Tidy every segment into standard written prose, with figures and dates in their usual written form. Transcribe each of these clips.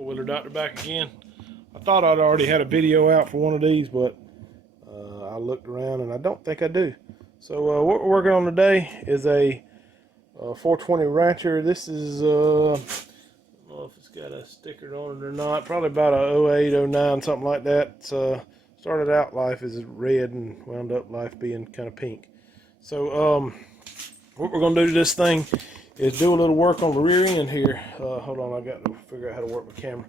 Four-wheeler doctor back again. I thought I'd already had a video out for one of these, but I looked around and I don't think I do. So what we're working on today is a 420 Rancher. This is, I don't know if it's got a sticker on it or not, probably about a 08, 09, something like that. Started out life as red and wound up life being kind of pink. So what we're going to do to this thing is do a little work on the rear end here. Hold on, I got to figure out how to work my camera.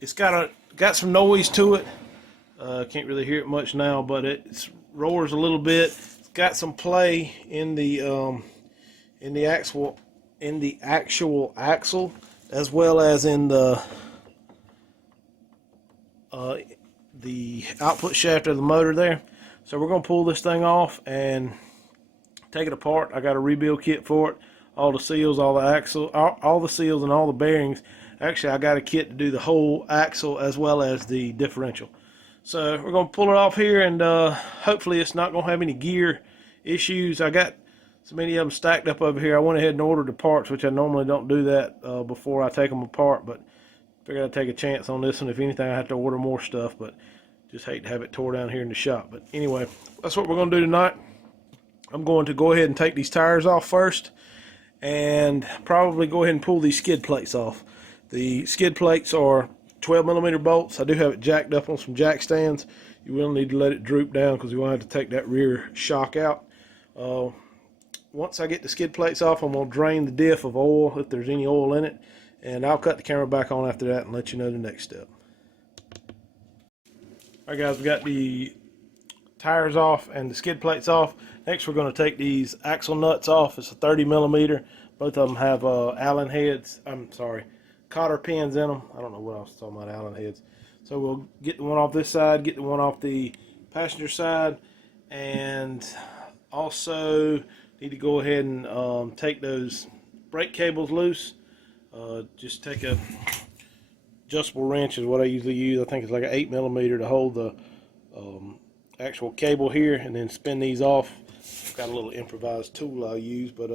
It's got some noise to it. Can't really hear it much now, but it roars a little bit. It's got some play in the actual axle, as well as in the output shaft of the motor there. So we're going to pull this thing off and take it apart. I got a rebuild kit for it. All the seals, all the axle, all the seals and all the bearings. Actually, I got a kit to do the whole axle as well as the differential. So we're going to pull it off here, and hopefully it's not going to have any gear issues. I got so many of them stacked up over here. I went ahead and ordered the parts, which I normally don't do that before I take them apart, but figured I'd take a chance on this one. If anything, I have to order more stuff, but just hate to have it tore down here in the shop. But anyway, that's what we're going to do tonight. I'm going to go ahead and take these tires off first, and probably go ahead and pull these skid plates off. The skid plates are 12mm bolts. I do have it jacked up on some jack stands. You will need to let it droop down because you will have to take that rear shock out. Once I get the skid plates off, I'm going to drain the diff of oil if there's any oil in it, and I'll cut the camera back on after that and let you know the next step. Alright guys, we got the tires off and the skid plates off. Next we're going to take these axle nuts off. It's a 30mm. Both of them have Allen heads. Cotter pins in them. I don't know what I was talking about, Allen heads. So we'll get the one off this side, get the one off the passenger side, and also need to go ahead and take those brake cables loose. Just take a adjustable wrench is what I usually use. I think it's like an 8mm to hold the actual cable here, and then spin these off. I've got a little improvised tool I use, but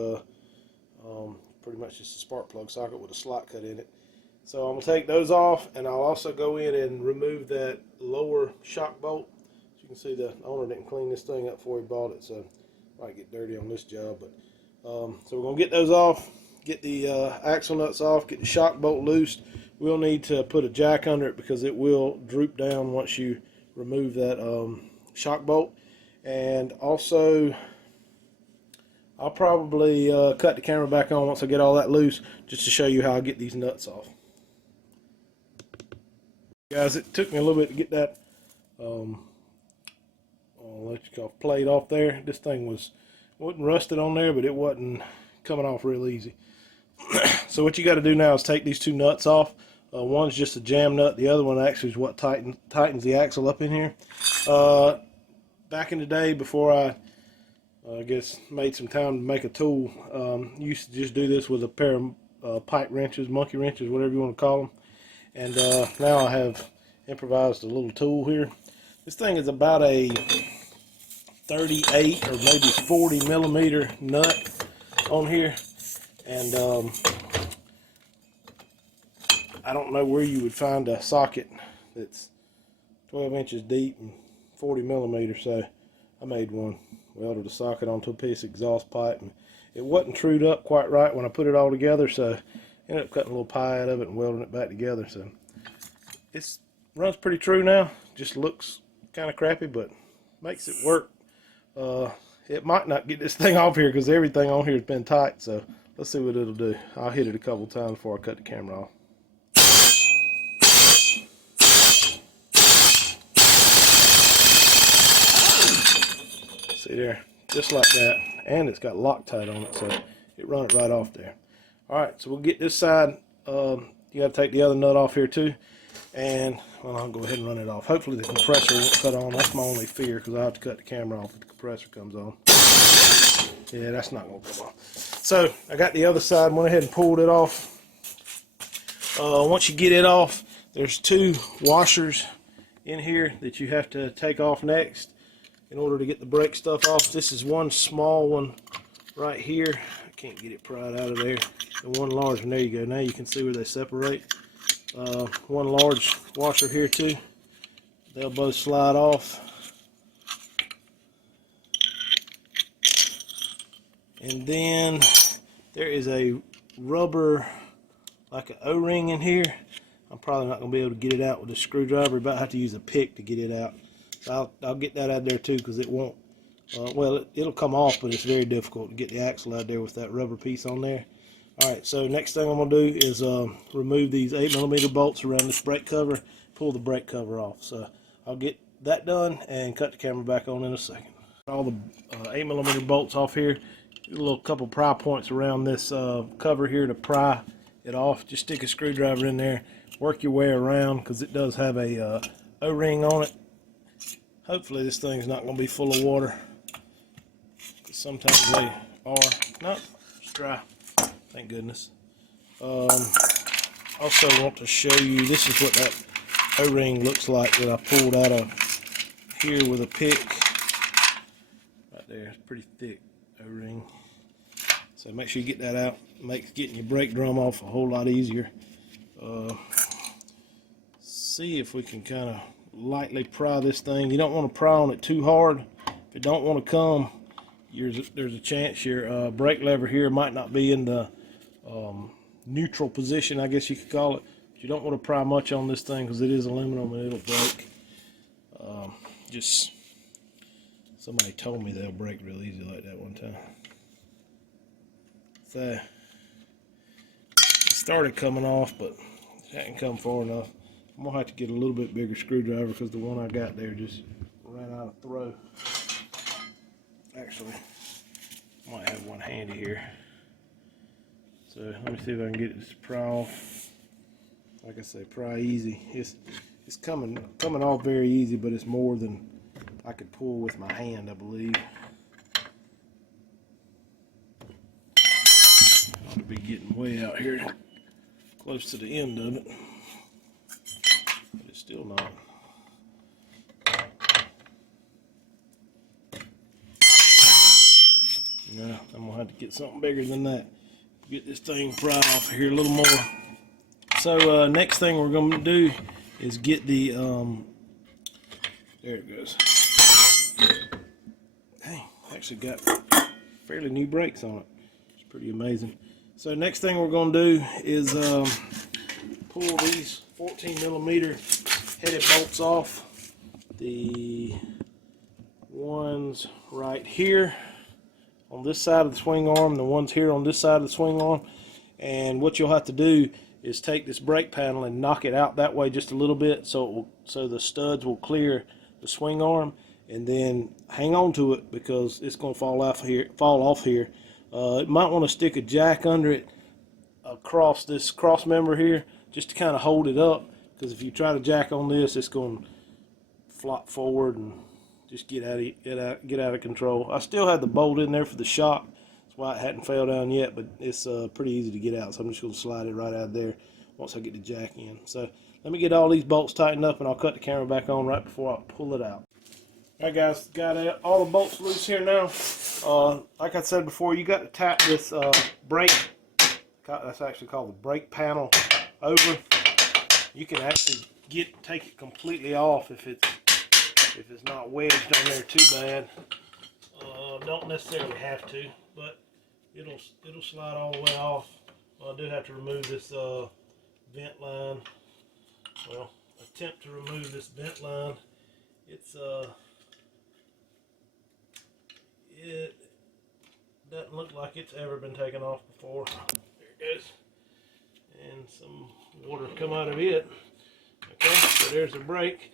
pretty much just a spark plug socket with a slot cut in it. So I'm going to take those off, and I'll also go in and remove that lower shock bolt. As you can see, the owner didn't clean this thing up before he bought it, so I might get dirty on this job. But so we're going to get those off, get the axle nuts off, get the shock bolt loosed. We'll need to put a jack under it because it will droop down once you remove that shock bolt. And also, I'll probably cut the camera back on once I get all that loose, just to show you how I get these nuts off. Guys, it took me a little bit to get that electric plate off there. This thing wasn't rusted on there, but it wasn't coming off real easy. So what you got to do now is take these two nuts off. One's just a jam nut. The other one actually is what tightens the axle up in here. Back in the day, before I guess made some time to make a tool, used to just do this with a pair of pipe wrenches, monkey wrenches, whatever you want to call them. And now I have improvised a little tool here. This thing is about a 38 or maybe 40mm nut on here. And I don't know where you would find a socket that's 12 inches deep and 40mm, so I made one. Welded a socket onto a piece of exhaust pipe, and it wasn't trued up quite right when I put it all together, so I ended up cutting a little pie out of it and welding it back together. So it runs pretty true now. Just looks kind of crappy, but makes it work. It might not get this thing off here because everything on here has been tight, so let's see what it'll do. I'll hit it a couple times before I cut the camera off. See there, just like that, and it's got Loctite on it, so it runs it right off there. Alright, so we'll get this side. You got to take the other nut off here too, and well, I'll go ahead and run it off. Hopefully the compressor won't cut on. That's my only fear, because I have to cut the camera off if the compressor comes on. Yeah, that's not going to come on. So I got the other side, went ahead and pulled it off. Once you get it off, there's two washers in here that you have to take off next in order to get the brake stuff off. This is one small one right here. can't get it pried out of there. The one large, and there you go. Now you can see where they separate. One large washer here too. They'll both slide off. And then there is a rubber, like an O-ring in here. I'm probably not going to be able to get it out with a screwdriver. About have to use a pick to get it out. So I'll get that out there too, because it won't. Well, it'll come off, but it's very difficult to get the axle out there with that rubber piece on there. All right, so next thing I'm going to do is remove these 8mm bolts around this brake cover, pull the brake cover off. So I'll get that done and cut the camera back on in a second. All the 8mm bolts off here. A little couple pry points around this cover here to pry it off. Just stick a screwdriver in there, work your way around, because it does have a O-ring on it. Hopefully this thing's not going to be full of water. Sometimes they are. Nope, it's dry. Thank goodness. Also want to show you, this is what that O-ring looks like that I pulled out of here with a pick. Right there, it's pretty thick O-ring. So make sure you get that out. Makes getting your brake drum off a whole lot easier. See if we can kind of lightly pry this thing. You don't want to pry on it too hard. If it don't want to come, there's a chance your brake lever here might not be in the neutral position, I guess you could call it. But you don't want to pry much on this thing because it is aluminum and it'll break. Just somebody told me they'll break real easy like that one time. So it started coming off, but it hadn't come far enough. I'm gonna have to get a little bit bigger screwdriver because the one I got there just ran out of throw. Actually, I might have one handy here. So let me see if I can get it to pry off. Like I say, pry easy. It's coming off very easy, but it's more than I could pull with my hand, I believe. Ought to be getting way out here, close to the end of it, but it's still not. No, I'm gonna have to get something bigger than that. Get this thing pried off here a little more. So next thing we're gonna do is get the there it goes. Dang, actually got fairly new brakes on it. It's pretty amazing. So next thing we're gonna do is pull these 14mm headed bolts off. The ones right here on this side of the swing arm, the ones here on this side of the swing arm. And what you'll have to do is take this brake panel and knock it out that way just a little bit, so the studs will clear the swing arm, and then hang on to it because it's going to fall off here. It might want to stick a jack under it across this cross member here just to kind of hold it up, because if you try to jack on this, it's going to flop forward and just get out of control. I still had the bolt in there for the shock. That's why it hadn't fell down yet, but it's pretty easy to get out, so I'm just going to slide it right out of there once I get the jack in. So let me get all these bolts tightened up, and I'll cut the camera back on right before I pull it out. Alright guys, got all the bolts loose here now. Like I said before, you got to tap this brake, that's actually called the brake panel, over. You can actually take it completely off if it's not wedged on there too bad. Don't necessarily have to, but it'll slide all the way off. I do have to remove this vent line. Well, attempt to remove this vent line. It doesn't look like it's ever been taken off before. There it goes. And some water come out of it. Okay, so there's the brake.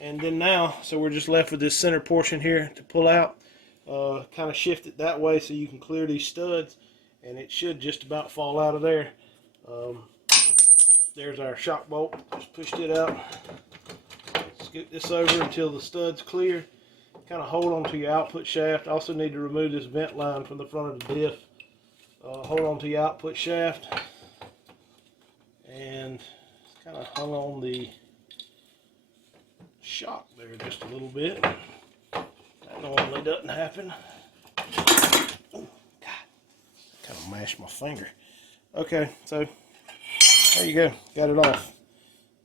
And then now, so we're just left with this center portion here to pull out. Kind of shift it that way so you can clear these studs, and it should just about fall out of there. There's our shock bolt. Just pushed it out. Scoot this over until the stud's clear. Kind of hold on to your output shaft. Also need to remove this vent line from the front of the diff. Hold on to your output shaft, and kind of hung on the shock there just a little bit. That normally doesn't happen. Oh, God. kind of mashed my finger. Okay, so there you go. Got it off.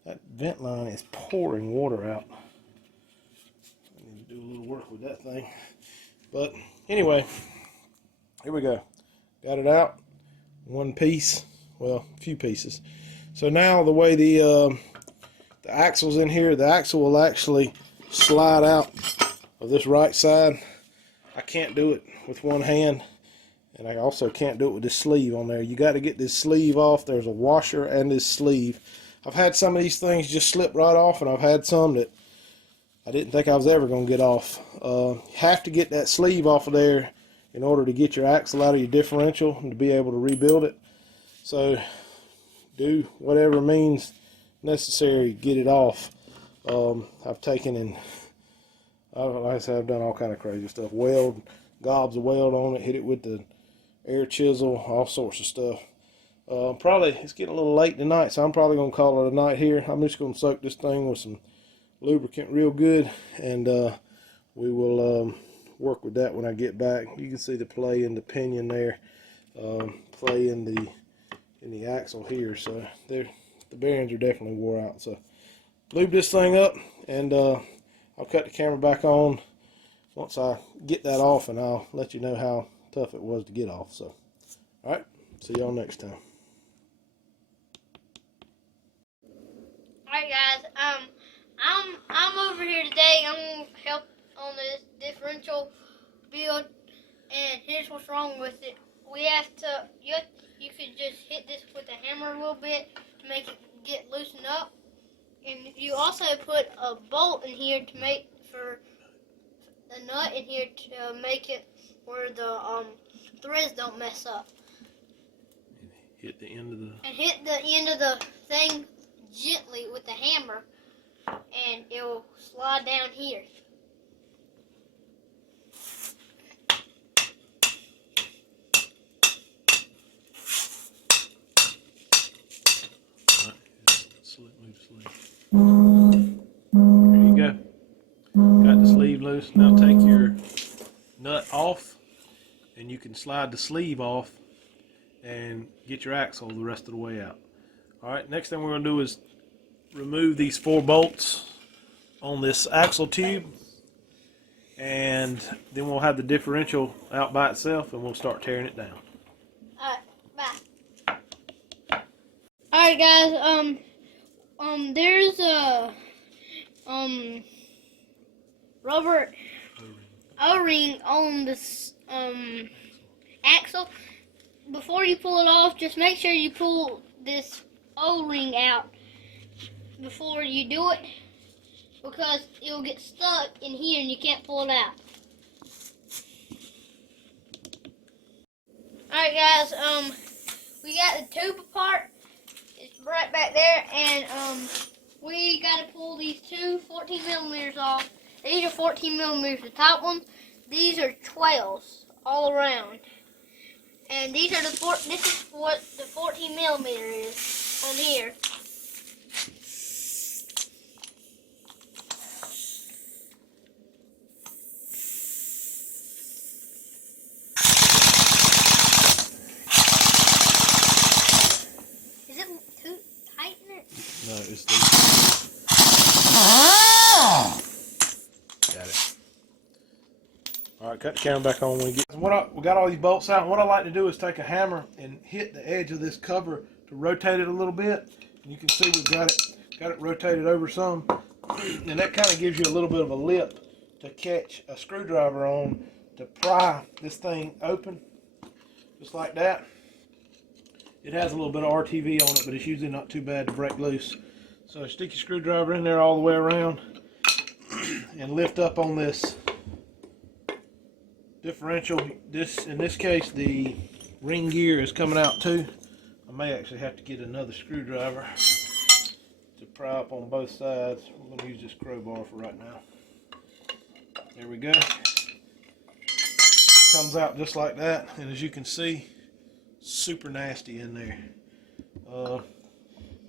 That vent line is pouring water out. I need to do a little work with that thing. But anyway, here we go. Got it out. One piece. Well, a few pieces. So now the way the axle's in here, the axle will actually slide out of this right side. I can't do it with one hand, and I also can't do it with this sleeve on there. You got to get this sleeve off. There's a washer and this sleeve. I've had some of these things just slip right off, and I've had some that I didn't think I was ever going to get off. You have to get that sleeve off of there in order to get your axle out of your differential and to be able to rebuild it. So do whatever means necessary to get it off. I've taken and, like I said, I've done all kind of crazy stuff. Weld, gobs of weld on it, hit it with the air chisel, all sorts of stuff. Probably, it's getting a little late tonight, so I'm probably going to call it a night here. I'm just going to soak this thing with some lubricant real good, and we will work with that when I get back. You can see the play in the pinion there, play in the axle here, so the bearings are definitely wore out. So lube this thing up, and I'll cut the camera back on once I get that off, and I'll let you know how tough it was to get off. So, all right, see y'all next time. All right, guys. I'm over here today. I'm gonna help on this differential build, and here's what's wrong with it. We have to. You could just hit this with a hammer a little bit to make it get loosened up, and you also put a bolt in here to make for the nut in here to make it where the threads don't mess up. Hit the end of the. And hit the end of the thing gently with the hammer, and it will slide down here. There you go. Got the sleeve loose. Now take your nut off, and you can slide the sleeve off and get your axle the rest of the way out. Alright, next thing we're going to do is remove these 4 bolts on this axle tube, and then we'll have the differential out by itself, and we'll start tearing it down. Alright, bye. Alright, guys, there's a rubber O-ring on this axle. Before you pull it off, just make sure you pull this O-ring out before you do it, because it will get stuck in here and you can't pull it out. Alright, guys, we got the tube apart. It's right back there, and we got to pull these two 14 millimeters off. These are 14 millimeters, the top ones. These are 12s all around. And these are this is what the 14 millimeter is on here. Is it too tight in it? No, it's the. Got it. Alright, cut the camera back on when we get. We got all these bolts out, and what I like to do is take a hammer and hit the edge of this cover to rotate it a little bit. And you can see we've got it rotated over some, and that kind of gives you a little bit of a lip to catch a screwdriver on to pry this thing open, just like that. It has a little bit of RTV on it, but it's usually not too bad to break loose. So stick your screwdriver in there all the way around and lift up on this differential. In this case, the ring gear is coming out too. I may actually have to get another screwdriver to pry up on both sides. We're going to use this crowbar for right now. There we go. It comes out just like that, and as you can see, super nasty in there.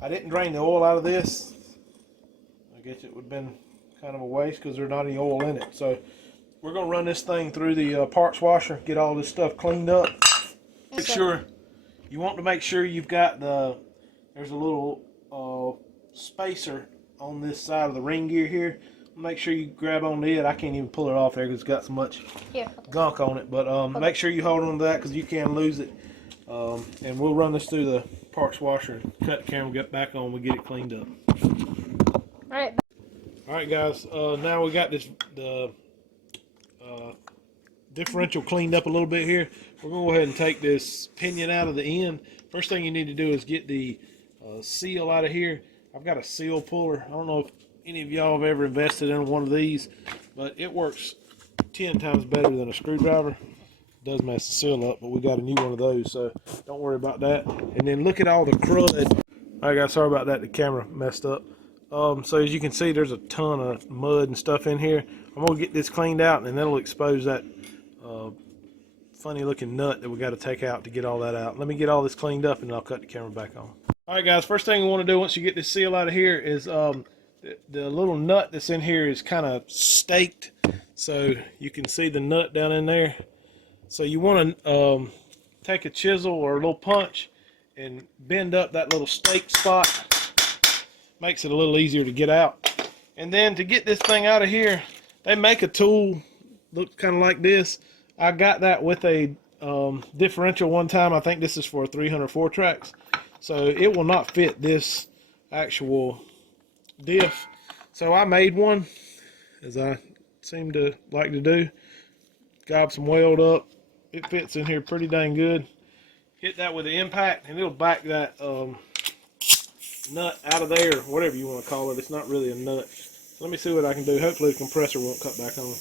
I didn't drain the oil out of this. I guess it would have been kind of a waste because there's not any oil in it. So we're going to run this thing through the parts washer, get all this stuff cleaned up. Sure, you want to make sure you've got there's a little spacer on this side of the ring gear here. Make sure you grab on it. I can't even pull it off there because it's got so much gunk on it. But make sure you hold on to that because you can lose it. And we'll run this through the parts washer and cut the camera, get back on, we get it cleaned up. All right, guys. Now we got the differential cleaned up a little bit here. We're gonna go ahead and take this pinion out of the end. First thing you need to do is get the seal out of here. I've got a seal puller. I don't know if any of y'all have ever invested in one of these, but it works 10 times better than a screwdriver. It does mess the seal up, but we got a new one of those, so don't worry about that. And then look at all the crud. All right, guys, sorry about that. The camera messed up. So as you can see, there's a ton of mud and stuff in here. I'm gonna get this cleaned out, and that'll expose that funny looking nut that we got to take out to get all that out. Let me get all this cleaned up, and I'll cut the camera back on. All right, guys, first thing you want to do once you get this seal out of here is the little nut that's in here is kind of staked, so you can see the nut down in there. So you want to take a chisel or a little punch and bend up that little stake spot. Makes it a little easier to get out. And then to get this thing out of here, they make a tool looks kind of like this. I got that with a differential one time. I think this is for a 304 tracks, so it will not fit this actual diff. So I made one, as I seem to like to do. Got some weld up. It fits in here pretty dang good. Hit that with the impact, and it'll back that nut out of there, or whatever you want to call it. It's not really a nut. So let me see what I can do. Hopefully the compressor won't cut back on.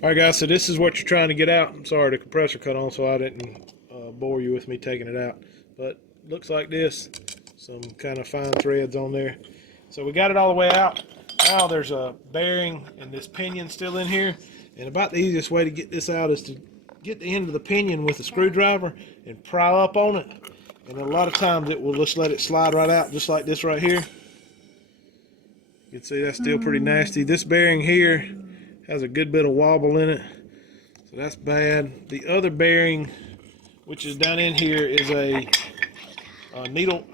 Alright, guys, so this is what you're trying to get out. I'm sorry the compressor cut on, so I didn't bore you with me taking it out. But looks like this. Some kind of fine threads on there. So we got it all the way out. Now there's a bearing and this pinion still in here. And about the easiest way to get this out is to get the end of the pinion with a screwdriver and pry up on it. And a lot of times it will just let it slide right out, just like this right here. You can see that's still pretty nasty. This bearing here has a good bit of wobble in it, so that's bad. The other bearing, which is down in here, is a needle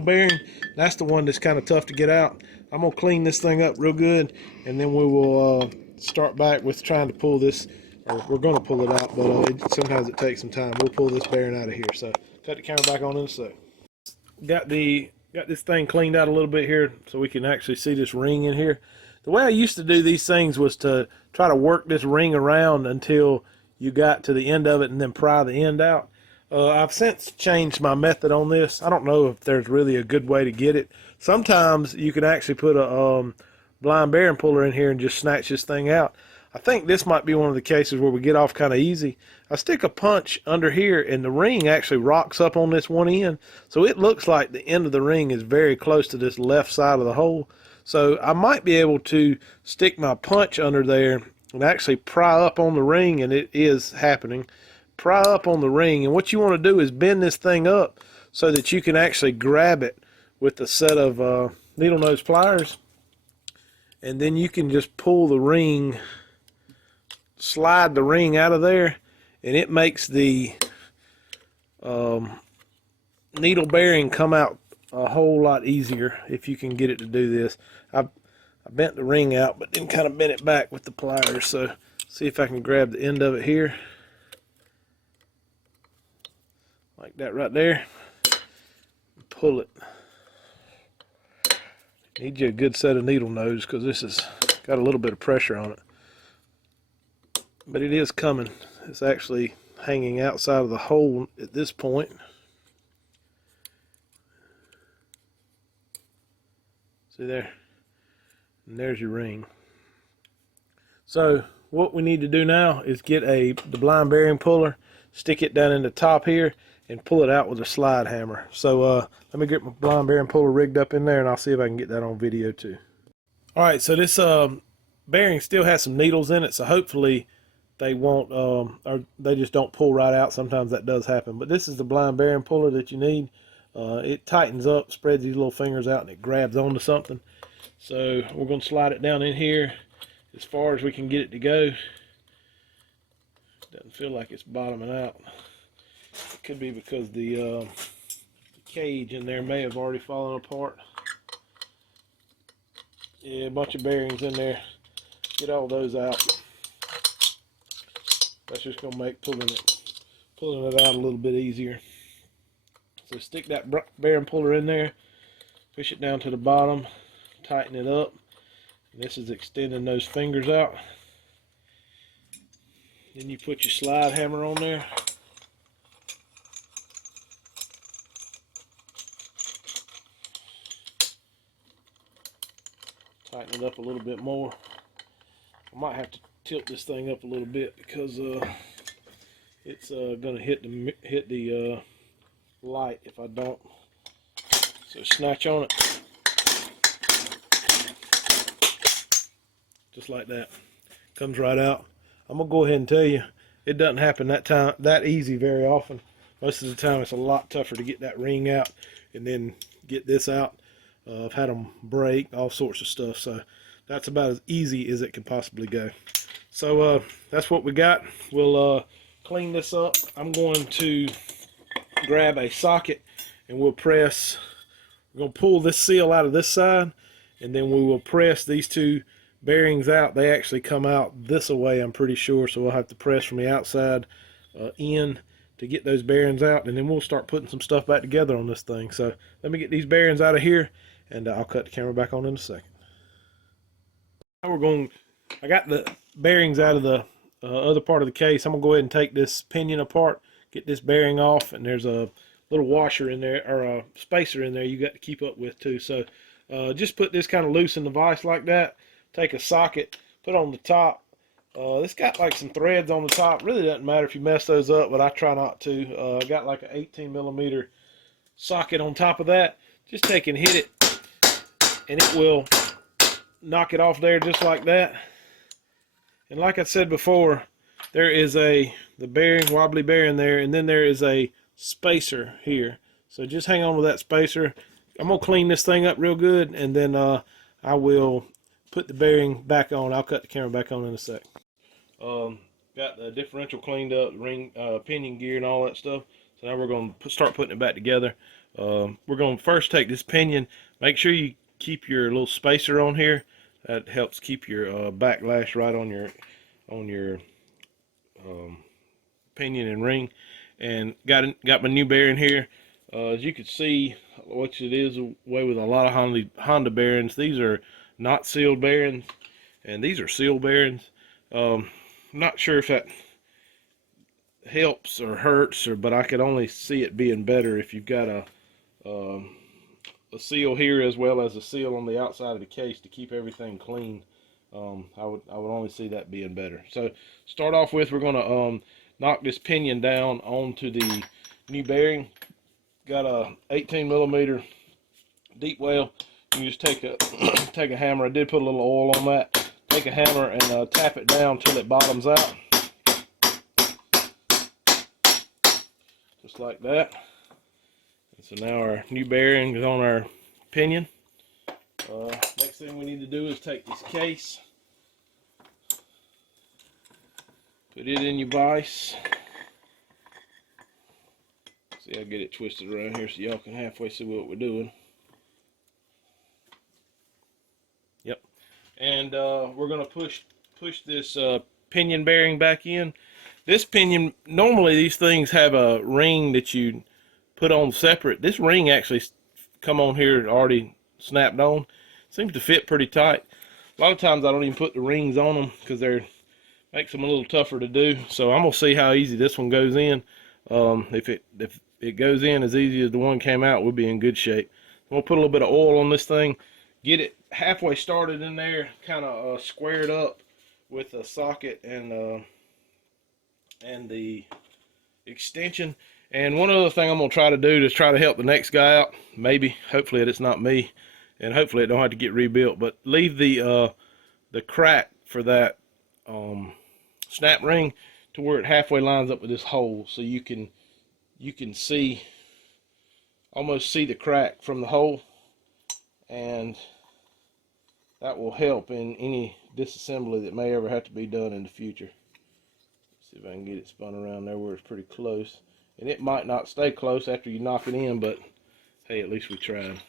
bearing. That's the one that's kind of tough to get out. I'm gonna clean this thing up real good, and then we will start back with trying to pull this. Or we're gonna pull it out, but sometimes it takes some time. We'll pull this bearing out of here. So cut the camera back on in a sec. Got this thing cleaned out a little bit here, so we can actually see this ring in here. The way I used to do these things was to try to work this ring around until you got to the end of it and then pry the end out. I've since changed my method on this. I don't know if there's really a good way to get it. Sometimes you can actually put a blind bearing puller in here and just snatch this thing out. I think this might be one of the cases where we get off kind of easy. I stick a punch under here, and the ring actually rocks up on this one end. So it looks like the end of the ring is very close to this left side of the hole. So I might be able to stick my punch under there and actually pry up on the ring, and it is happening. Pry up on the ring, and what you want to do is bend this thing up so that you can actually grab it with a set of needle nose pliers, and then you can just pull the ring, slide the ring out of there, and it makes the needle bearing come out a whole lot easier if you can get it to do this. I bent the ring out, but then kind of bent it back with the pliers. So see if I can grab the end of it here, like that right there. Pull it. Need you a good set of needle nose because this has got a little bit of pressure on it. But it is coming. It's actually hanging outside of the hole at this point. See there? And there's your ring. So what we need to do now is get the blind bearing puller, stick it down in the top here, and pull it out with a slide hammer. So let me get my blind bearing puller rigged up in there, and I'll see if I can get that on video too. All right, so this bearing still has some needles in it, so hopefully they won't, or they just don't pull right out. Sometimes that does happen. But this is the blind bearing puller that you need. It tightens up, spreads these little fingers out, and it grabs onto something. So we're going to slide it down in here as far as we can get it to go. Doesn't feel like it's bottoming out. It could be because the cage in there may have already fallen apart. Yeah, a bunch of bearings in there. Get all those out. That's just gonna make pulling it out a little bit easier. So stick that bearing puller in there, push it down to the bottom, tighten it up. And this is extending those fingers out. Then you put your slide hammer on there. Tighten it up a little bit more. I might have to tilt this thing up a little bit because it's gonna hit the light if I don't. So snatch on it, just like that. Comes right out. I'm gonna go ahead and tell you, it doesn't happen that easy very often. Most of the time, it's a lot tougher to get that ring out and then get this out. I've had them break, all sorts of stuff. So that's about as easy as it can possibly go. So that's what we got. We'll clean this up. I'm going to grab a socket and we'll press. We're going to pull this seal out of this side, and then we will press these two bearings out. They actually come out this way, I'm pretty sure, so we'll have to press from the outside in to get those bearings out, and then we'll start putting some stuff back together on this thing. So let me get these bearings out of here, and I'll cut the camera back on in a second. Now I got the bearings out of the other part of the case. I'm going to go ahead and take this pinion apart, get this bearing off, and there's a little washer in there, or a spacer in there you got to keep up with too. So just put this kind of loose in the vise like that. Take a socket, put on the top. It's got like some threads on the top. Really doesn't matter if you mess those up, but I try not to. I got like an 18mm socket on top of that. Just take and hit it, and it will knock it off there just like that. And like I said before, there is the wobbly bearing there, and then there is a spacer here. So just hang on with that spacer. I'm gonna clean this thing up real good, and then I will put the bearing back on. I'll cut the camera back on in a sec. Got the differential cleaned up, ring, pinion gear, and all that stuff. So now we're gonna start putting it back together. We're gonna first take this pinion. Make sure you keep your little spacer on here. That helps keep your backlash right on your pinion and ring. And got my new bearing here. As you can see, which it is away with a lot of Honda bearings. These are not sealed bearings, and these are sealed bearings. I'm not sure if that helps or hurts, but I could only see it being better if you've got a seal here as well as a seal on the outside of the case to keep everything clean. I would only see that being better. So start off with, we're gonna knock this pinion down onto the new bearing. Got a 18mm deep well. You just take a hammer. I did put a little oil on that. Take a hammer and tap it down till it bottoms out, just like that. And so now our new bearing is on our pinion. Next thing we need to do is take this case, put it in your vise. See, I'll get it twisted around here so y'all can halfway see what we're doing. Yep. And we're gonna push this pinion bearing back in. This pinion, normally these things have a ring that you put on separate. This ring actually come on here already snapped on. Seems to fit pretty tight. A lot of times I don't even put the rings on them because makes them a little tougher to do. So I'm gonna see how easy this one goes in. If it goes in as easy as the one came out, we'll be in good shape. We'll put a little bit of oil on this thing, get it halfway started in there, kind of squared up with a socket and the extension. And one other thing I'm gonna try to do to try to help the next guy out, hopefully it's not me, and hopefully it don't have to get rebuilt, but leave the crack for that snap ring to where it halfway lines up with this hole, so you can almost see the crack from the hole, and that will help in any disassembly that may ever have to be done in the future. Let's See if I can get it spun around there where it's pretty close. And it might not stay close after you knock it in, but hey, at least we tried.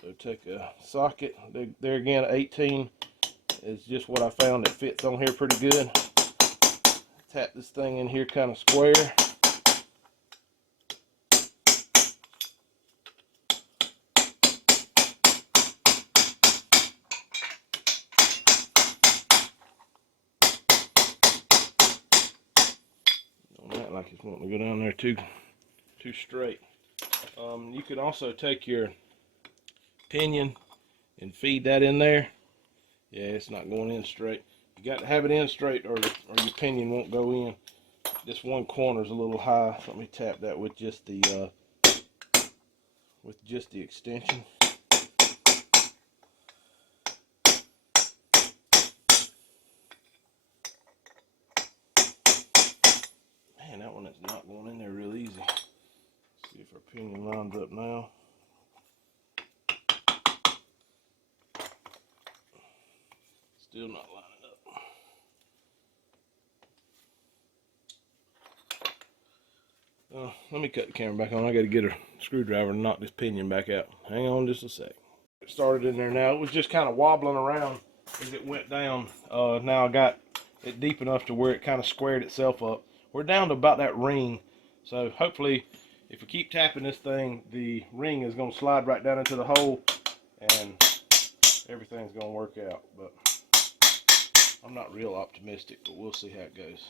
So take a socket. There again, 18 is just what I found that fits on here pretty good. Tap this thing in here kind of square. Not like it's wanting to go down there too straight. You could also take your pinion and feed that in there. Yeah, it's not going in straight. You got to have it in straight or your pinion won't go in. This one corner is a little high. So let me tap that with just the extension. Man, that one is not going in there real easy. Let's see if our pinion lines up now. Still not lining up. Let me cut the camera back on. I got to get a screwdriver and knock this pinion back out. Hang on just a sec. It started in there now. It was just kind of wobbling around as it went down. Now I got it deep enough to where it kind of squared itself up. We're down to about that ring. So hopefully, if we keep tapping this thing, the ring is going to slide right down into the hole and everything's going to work out. But I'm not real optimistic, but we'll see how it goes.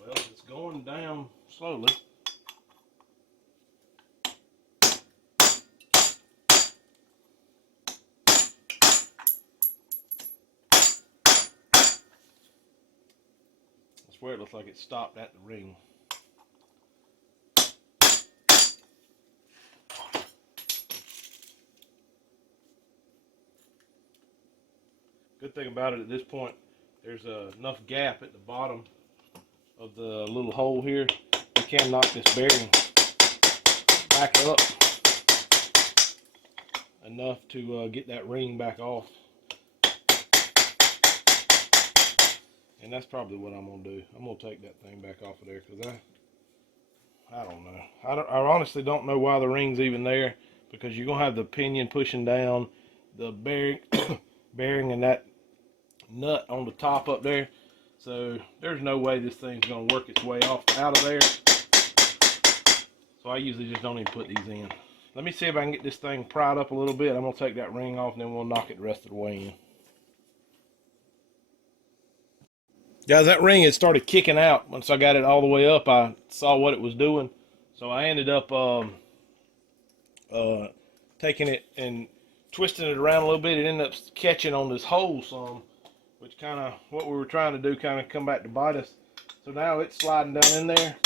Well, it's going down slowly. I swear it looks like it stopped at the ring. Good thing about it at this point, there's enough gap at the bottom of the little hole here. You can knock this bearing back up enough to get that ring back off. And that's probably what I'm going to do. I'm going to take that thing back off of there because I don't know. I honestly don't know why the ring's even there, because you're going to have the pinion pushing down, the bearing and that nut on the top up there. So there's no way this thing's going to work its way out of there. So I usually just don't even put these in. Let me see if I can get this thing pried up a little bit. I'm going to take that ring off and then we'll knock it the rest of the way in. Guys, that ring had started kicking out. Once I got it all the way up, I saw what it was doing. So I ended up taking it and twisting it around a little bit. It ended up catching on this hole some, which kind of, what we were trying to do, kind of come back to bite us. So now it's sliding down in there.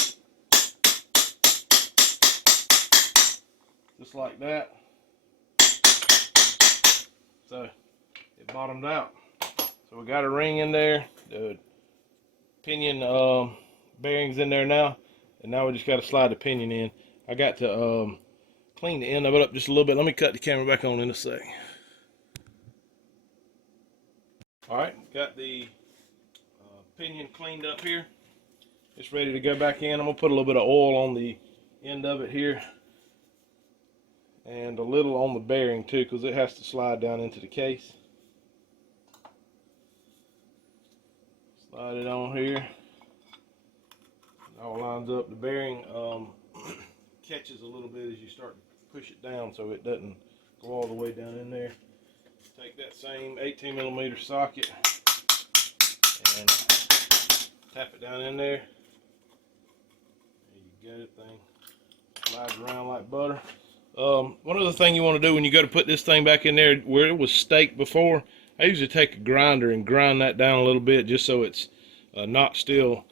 Just like that. So it bottomed out. So we got a ring in there. The pinion bearings in there now, and now we just got to slide the pinion in. I got to clean the end of it up just a little bit. Let me cut the camera back on in a sec. Alright, got the pinion cleaned up here. It's ready to go back in. I'm going to put a little bit of oil on the end of it here and a little on the bearing too, because it has to slide down into the case. Slide it on here. It all lines up. The bearing catches a little bit as you start to push it down, so it doesn't go all the way down in there. Take that same 18mm socket and tap it down in there. There you go, thing slides around like butter. One other thing you want to do when you go to put this thing back in there where it was staked before, I usually take a grinder and grind that down a little bit just so it's not still.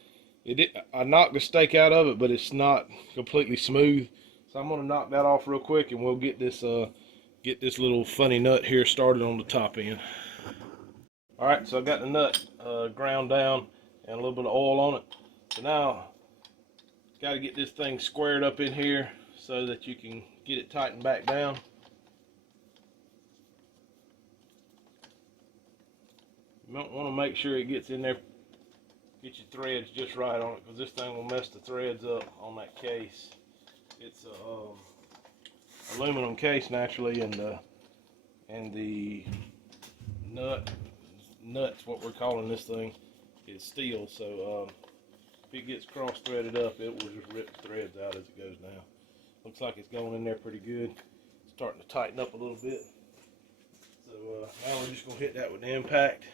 I knocked the stake out of it, but it's not completely smooth. So I'm going to knock that off real quick, and we'll get this little funny nut here started on the top end. All right, so I got the nut ground down and a little bit of oil on it. So now got to get this thing squared up in here so that you can get it tightened back down. You might want to make sure it gets in there, get your threads just right on it, because this thing will mess the threads up on that case. It's a aluminum case naturally, and the nuts, what we're calling this thing, is steel. So if it gets cross threaded up, it will just rip the threads out as it goes down. Looks like it's going in there pretty good. It's starting to tighten up a little bit. So now we're just gonna hit that with the impact,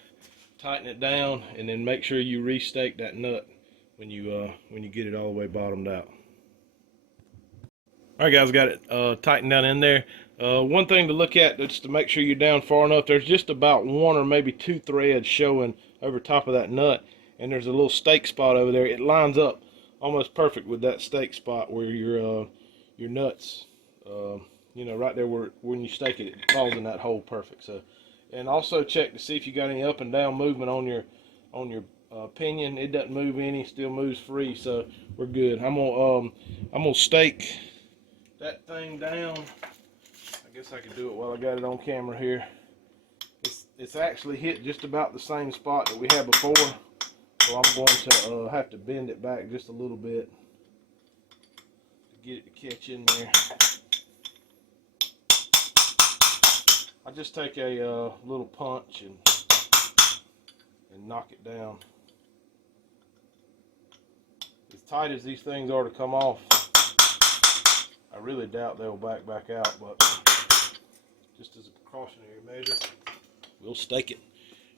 tighten it down, and then make sure you restake that nut when you get it all the way bottomed out. All right, guys, got it tightened down in there. One thing to look at, just to make sure you're down far enough, there's just about 1 or maybe 2 threads showing over top of that nut, and there's a little stake spot over there. It lines up almost perfect with that stake spot where your nuts, you know, right there where when you stake it, it falls in that hole perfect. So, and also check to see if you got any up and down movement on your pinion. It doesn't move any, still moves free, so we're good. I'm gonna stake that thing down. I guess I could do it while I got it on camera here. It's actually hit just about the same spot that we had before, so I'm going to have to bend it back just a little bit to get it to catch in there. I just take a little punch and knock it down. As tight as these things are to come off, I really doubt they'll back out, but just as a precautionary measure, we'll stake it.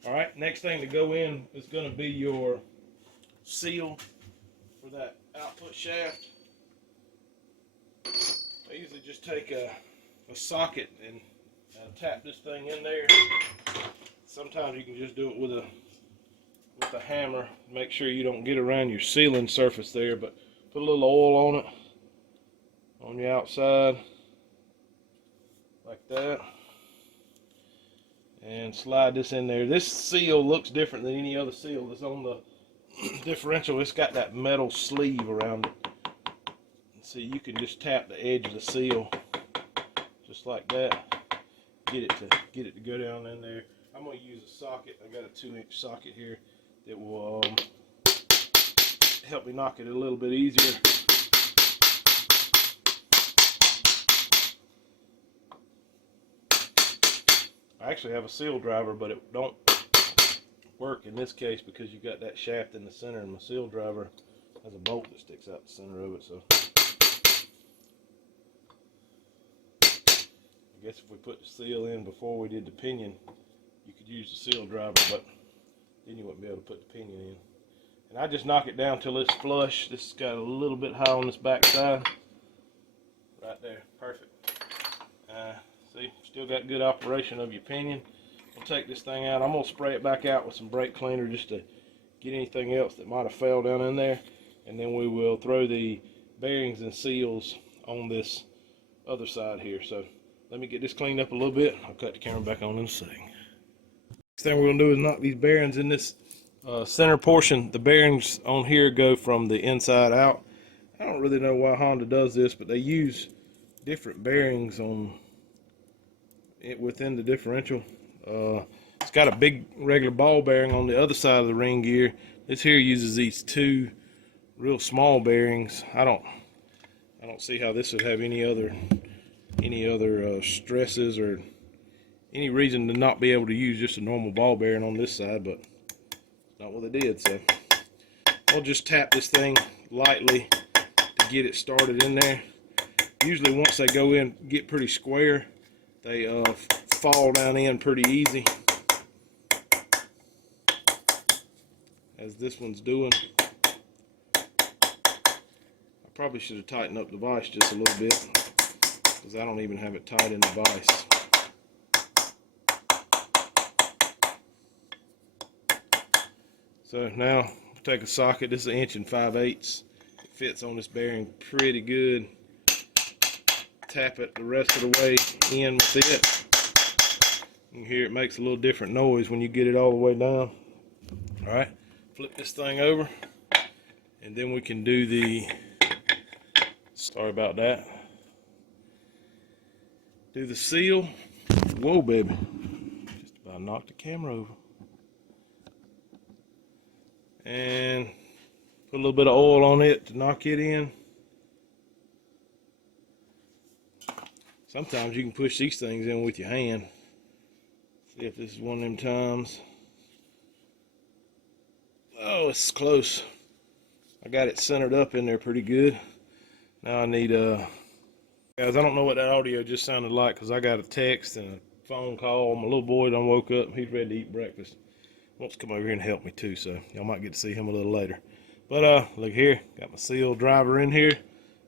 Alright, next thing to go in is going to be your seal for that output shaft. I usually just take a socket and tap this thing in there. Sometimes you can just do it with a hammer. Make sure you don't get around your sealing surface there, but put a little oil on it on the outside like that, and slide this in there. This seal looks different than any other seal that's on the differential. It's got that metal sleeve around it. See, you can just tap the edge of the seal just like that. Get it to go down in there. I'm going to use a socket. I got a 2-inch socket here that will help me knock it a little bit easier. I actually have a seal driver, but it don't work in this case because you got that shaft in the center, and my seal driver has a bolt that sticks out the center of it. So I guess if we put the seal in before we did the pinion, you could use the seal driver, but then you wouldn't be able to put the pinion in. And I just knock it down till it's flush. This has got a little bit high on this back side. Right there, perfect. See, still got good operation of your pinion. We'll take this thing out. I'm going to spray it back out with some brake cleaner just to get anything else that might have fell down in there. And then we will throw the bearings and seals on this other side here. So let me get this cleaned up a little bit. I'll cut the camera back on in a second. Next thing we're going to do is knock these bearings in this center portion. The bearings on here go from the inside out. I don't really know why Honda does this, but they use different bearings on it within the differential. It's got a big regular ball bearing on the other side of the ring gear. This here uses these 2 real small bearings. I don't see how this would have any other stresses or any reason to not be able to use just a normal ball bearing on this side, but it's not what they did. So I'll just tap this thing lightly to get it started in there. Usually once they go in, get pretty square, they fall down in pretty easy, as this one's doing. I probably should have tightened up the vise just a little bit, because I don't even have it tight in the vise. So now take a socket. This is 1 5/8. It fits on this bearing pretty good. Tap it the rest of the way in with it. You can hear it makes a little different noise when you get it all the way down. Alright, flip this thing over, and then we can do the Sorry about that. Do the seal. Whoa, baby. Just about knocked the camera over. And put a little bit of oil on it to knock it in. Sometimes you can push these things in with your hand. See if this is one of them times. Oh, it's close. I got it centered up in there pretty good. Now I need guys, I don't know what that audio just sounded like because I got a text and a phone call. My little boy done woke up. He's ready to eat breakfast. Wants to come over here and help me too, so y'all might get to see him a little later. But look here, got my seal driver in here.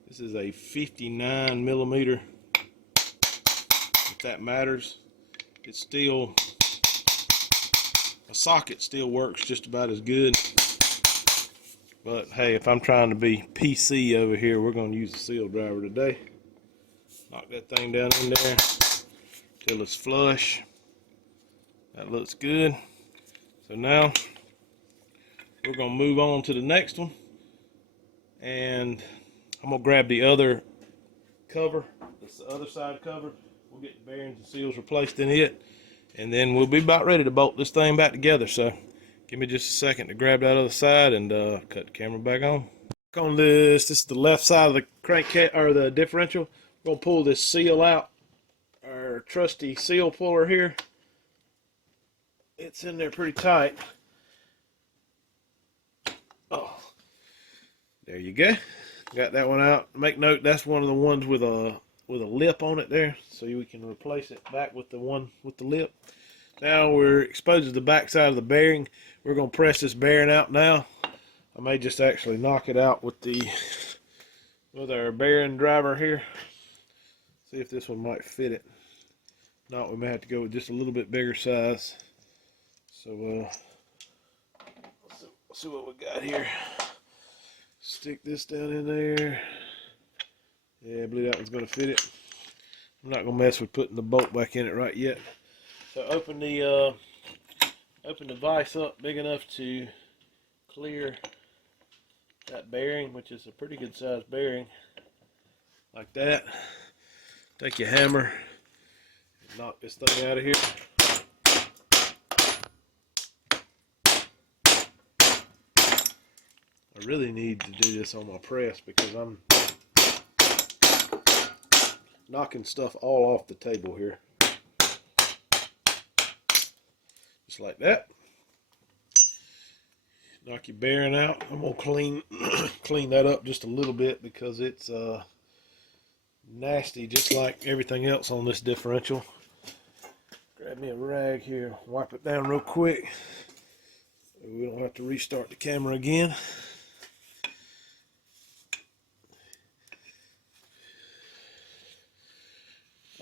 This is a 59 millimeter. If that matters, it's still, a socket still works just about as good. But hey, if I'm trying to be PC over here, we're going to use the seal driver today. Knock that thing down in there till it's flush. That looks good. So now we're going to move on to the next one. And I'm going to grab the other cover. That's the other side cover. We'll get the bearings and seals replaced in it. And then we'll be about ready to bolt this thing back together. So give me just a second to grab that other side and cut the camera back on. On this is the left side of the crankcase or the differential. We're gonna pull this seal out, our trusty seal puller here. It's in there pretty tight. Oh, there you go. Got that one out. Make note that's one of the ones with a lip on it there, so we can replace it back with the one with the lip. Now we're exposing the back side of the bearing. We're gonna press this bearing out now. I may just actually knock it out with our bearing driver here. See if this one might fit it. Not, we may have to go with just a little bit bigger size. So let's see what we got here. Stick this down in there. Yeah, I believe that one's gonna fit it. I'm not gonna mess with putting the bolt back in it right yet. So open the vise up big enough to clear that bearing, which is a pretty good sized bearing, like that. Take your hammer and knock this thing out of here. I really need to do this on my press because I'm knocking stuff all off the table here. Just like that. Knock your bearing out. I'm gonna clean that up just a little bit because it's nasty, just like everything else on this differential. Grab me a rag here, wipe it down real quick so we don't have to restart the camera again.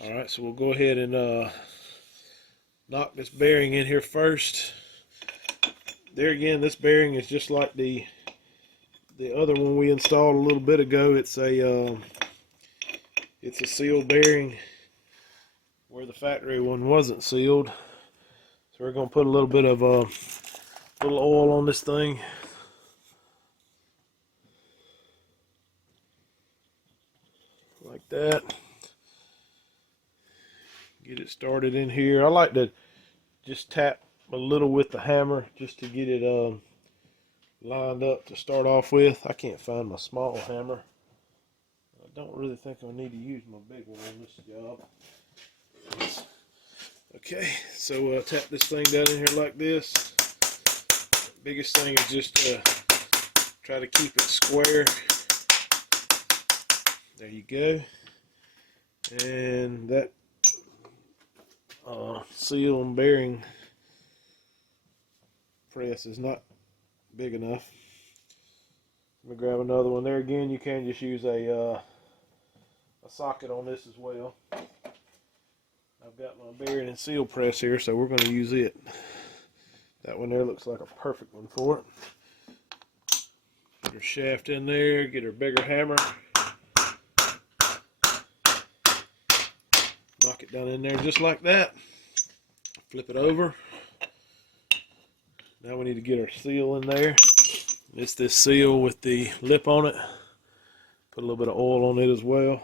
Alright, so we'll go ahead and knock this bearing in here first. There again, this bearing is just like the other one we installed a little bit ago. It's a sealed bearing where the factory one wasn't sealed. So we're going to put a little bit of little oil on this thing. Like that. Get it started in here. I like to just tap a little with the hammer just to get it lined up to start off with. I can't find my small hammer. I don't really think I need to use my big one on this job. Okay, so tap this thing down in here like this. Biggest thing is just try to keep it square. There you go. And that seal and bearing press is not big enough. Let me grab another one. There again, you can just use a socket on this as well. I've got my bearing and seal press here, so we're going to use it. That one there looks like a perfect one for it. Put her shaft in there, get her bigger hammer. Knock it down in there just like that. Flip it over. Now we need to get our seal in there. It's this seal with the lip on it. Put a little bit of oil on it as well.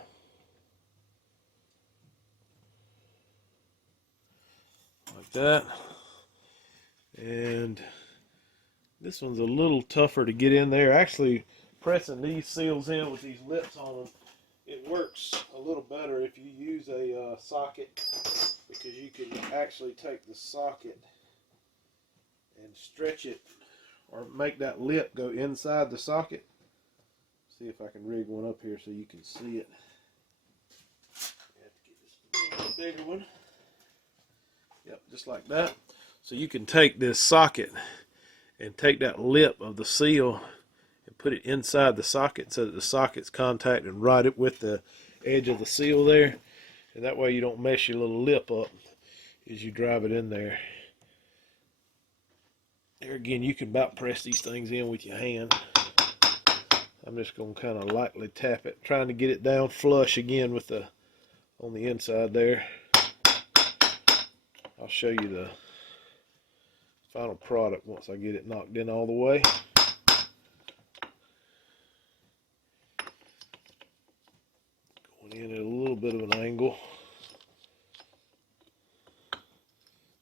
Like that. And this one's a little tougher to get in there. Actually, pressing these seals in with these lips on them, it works a little better if you use a socket, because you can actually take the socket and stretch it or make that lip go inside the socket. See if I can rig one up here so you can see it. I have to get this a little bigger one. Yep, just like that. So you can take this socket and take that lip of the seal and put it inside the socket so that the socket's contacted right with the edge of the seal there. And that way you don't mess your little lip up as you drive it in there. There again, you can about press these things in with your hand. I'm just going to kind of lightly tap it, trying to get it down flush again with the on the inside there. I'll show you the final product once I get it knocked in all the way. Going in at a little bit of an angle.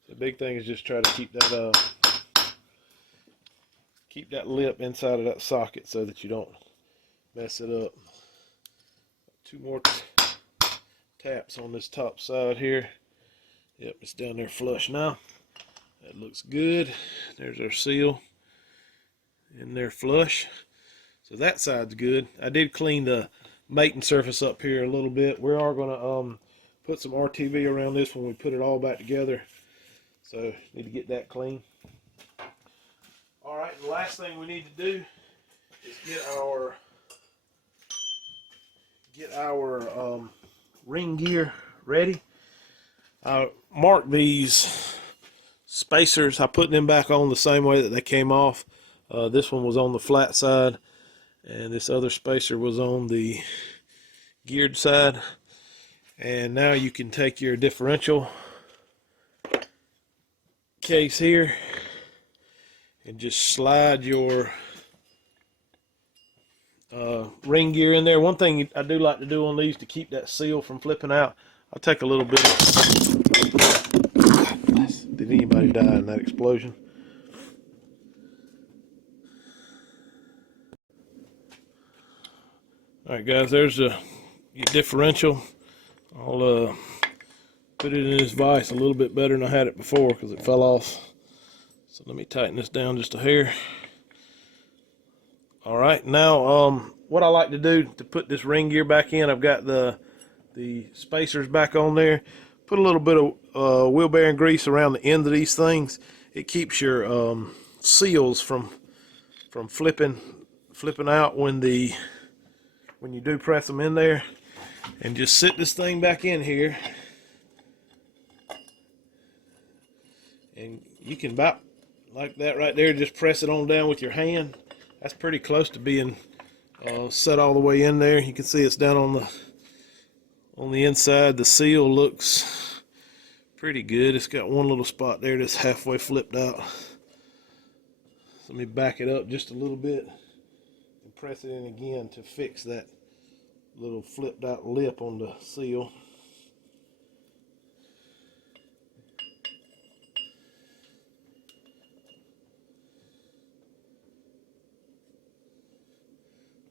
The big thing is just try to keep that lip inside of that socket so that you don't mess it up. Two more taps on this top side here. Yep, it's down there flush now. That looks good. There's our seal in there flush. So that side's good. I did clean the mating surface up here a little bit. We are going to put some RTV around this when we put it all back together. So need to get that clean. All right, the last thing we need to do is get our ring gear ready. I marked these spacers. I put them back on the same way that they came off. This one was on the flat side, and this other spacer was on the geared side. And now you can take your differential case here and just slide your ring gear in there. One thing I do like to do on these to keep that seal from flipping out, I'll take a little bit of... Did anybody die in that explosion? Alright guys, there's your differential. I'll put it in this vise a little bit better than I had it before because it fell off. So let me tighten this down just a hair. Alright, now what I like to do to put this ring gear back in, I've got the spacers back on there. Put a little bit of wheel bearing grease around the end of these things. It keeps your seals from flipping out when you do press them in there. And just sit this thing back in here, and you can about like that right there, just press it on down with your hand. That's pretty close to being set all the way in there. You can see it's down on the inside. The seal looks pretty good. It's got one little spot there that's halfway flipped out. So let me back it up just a little bit and press it in again to fix that little flipped out lip on the seal.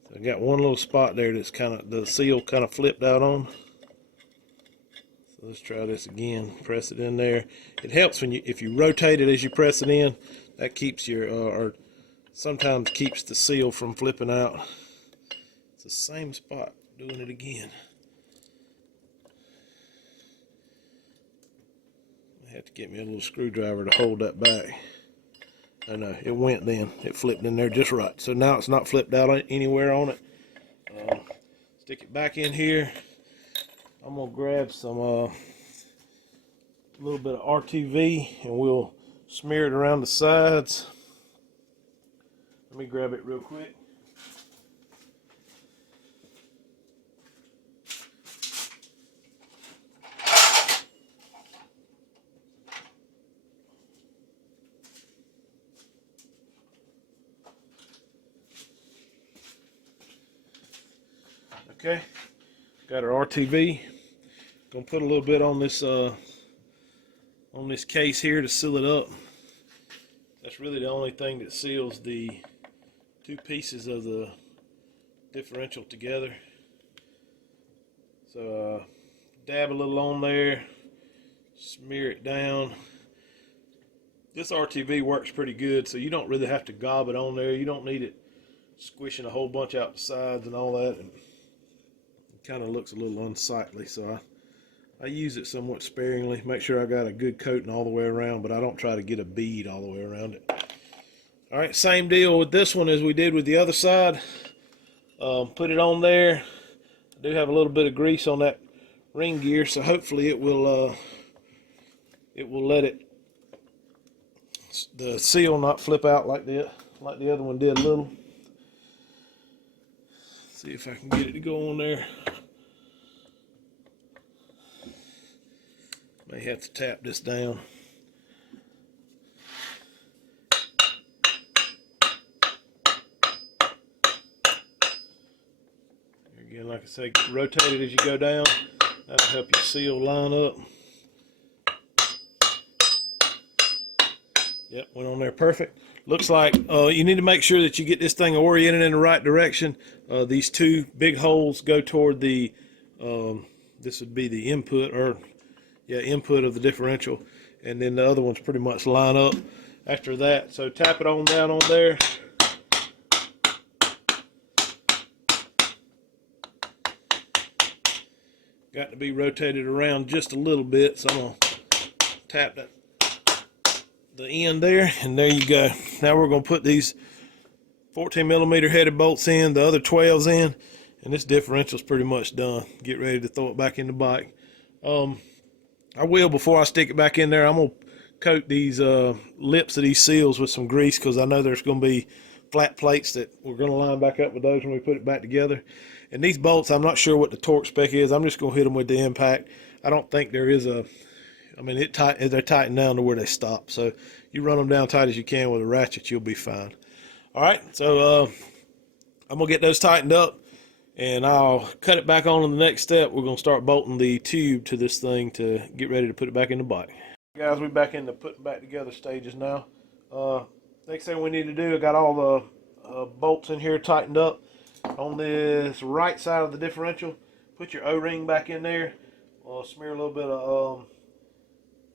So I got one little spot there that's the seal kind of flipped out on. So let's try this again. Press it in there. It helps if you rotate it as you press it in. That keeps or sometimes keeps the seal from flipping out. It's the same spot. Doing it again. I have to get me a little screwdriver to hold that back. I know it went then. It flipped in there just right. So now it's not flipped out anywhere on it. Stick it back in here. I'm gonna grab some little bit of RTV and we'll smear it around the sides. Let me grab it real quick. Okay, got our RTV. Gonna put a little bit on this case here to seal it up. That's really the only thing that seals the two pieces of the differential together. So dab a little on there, smear it down. This RTV works pretty good, so you don't really have to gob it on there. You don't need it squishing a whole bunch out the sides and all that. And it kind of looks a little unsightly, so I use it somewhat sparingly. Make sure I got a good coating all the way around, but I don't try to get a bead all the way around it. All right, same deal with this one as we did with the other side. Put it on there. I do have a little bit of grease on that ring gear, so hopefully it will let the seal not flip out like the other one did a little. See if I can get it to go on there. May have to tap this down. Again, like I say, rotate it as you go down. That'll help your seal line up. Yep, went on there perfect. Looks like you need to make sure that you get this thing oriented in the right direction. These two big holes go toward the, this would be the input, or yeah, input of the differential. And then the other ones pretty much line up after that. So tap it on down on there. Got to be rotated around just a little bit, so I'm going to tap the end there, and there you go. Now we're going to put these 14mm headed bolts in, the other 12s in, and this differential's pretty much done. Get ready to throw it back in the bike. I will, before I stick it back in there, I'm going to coat these lips of these seals with some grease, because I know there's going to be flat plates that we're going to line back up with those when we put it back together. And these bolts, I'm not sure what the torque spec is. I'm just going to hit them with the impact. I don't think there is a, I mean, they're tightened down to where they stop. So you run them down tight as you can with a ratchet, you'll be fine. All right, so I'm going to get those tightened up, and I'll cut it back on in the next step. We're going to start bolting the tube to this thing to get ready to put it back in the bike. Guys, we're back in the putting back together stages now. Next thing we need to do, I got all the bolts in here tightened up. On this right side of the differential, put your O-ring back in there. Smear a little bit of